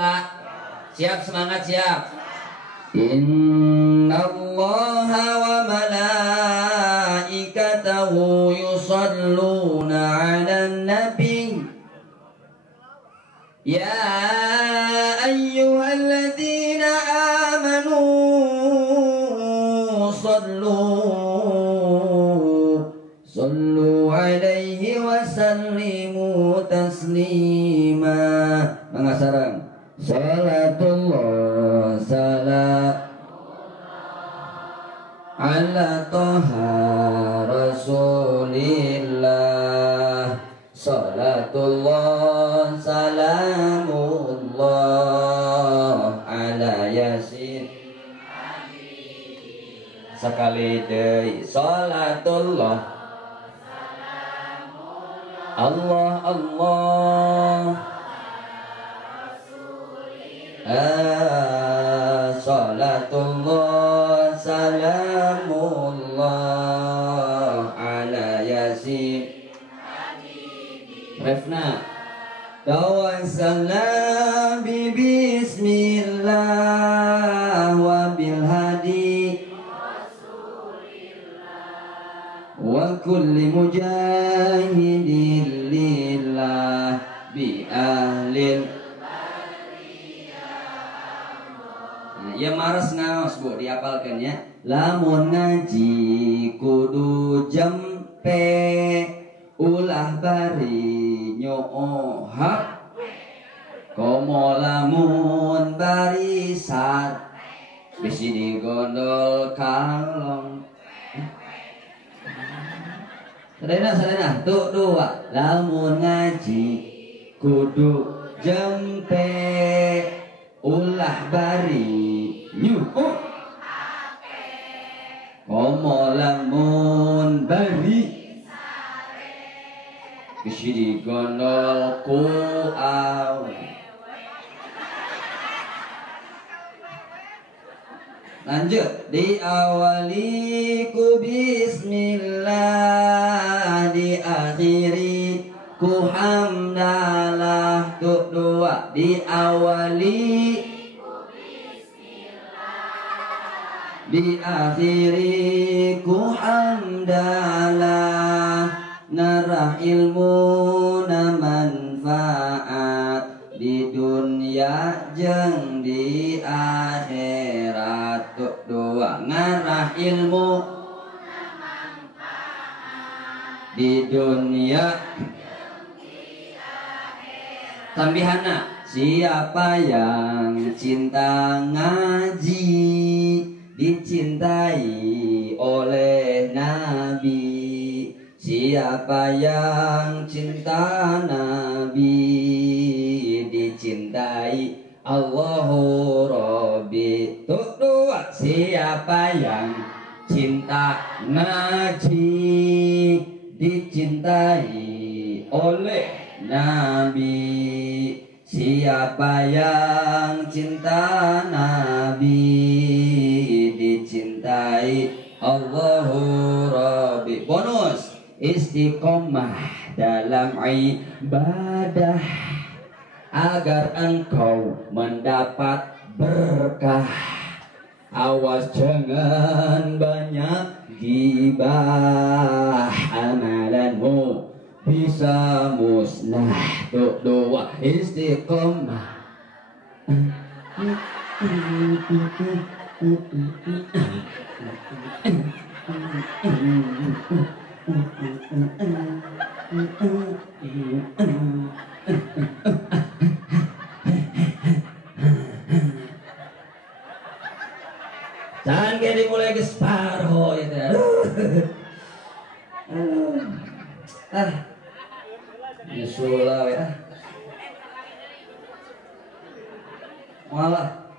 Enggak. Siap, semangat, siap. Innallaha wa malaikatahu yusalluna 'alan nabi. Ya ayyuhalladzina amanu sallu alaihi wa sallimu taslima. Mangga sareng. Salatullah salam ala toha rasulillah. Salatullah salamullah ala yasin. Sekali deui salatullah Allah Allah salatullah salamullah ala yasin refna tawassalna bi bismillah wa bil hadi wa kulli mujahidin lillah bi ahlil. Ya maras ngaos Bu, diapalkan ya. Lamun ngaji kudu jempe ulah bari nyoha komo lamun bari sat bisi digondol kalong. Sadena tuh dua. Lamun ngaji kudu jempe ulah bari nyukup komo lamun bari bisi digondol ku awe. Lanjut. Diawali ku bismillah, diakhiri ku hamdalah. Tuh dua. Diawali diakhiri ku hamdalah. Narah ilmu na manfaat di dunia jeung di akhirat. Tuh dua. Ngarah ilmu di dunia tambihana. Siapa yang cinta ngaji dicintai oleh Nabi. Siapa yang cinta Nabi dicintai Allahu Rabbi. Tuh dua. Siapa yang cinta ngaji dicintai oleh Nabi. Siapa yang cinta Nabi dicintai Allahu Rabbi. Bonus. Istiqomah dalam ibadah agar engkau mendapat berkah. Awas jangan banyak gibah, amalanmu bisa musnah. Tuh dua. Istiqomah. Jangan kayak dimulai ke separuh itu. Nyusul lah ya. Malah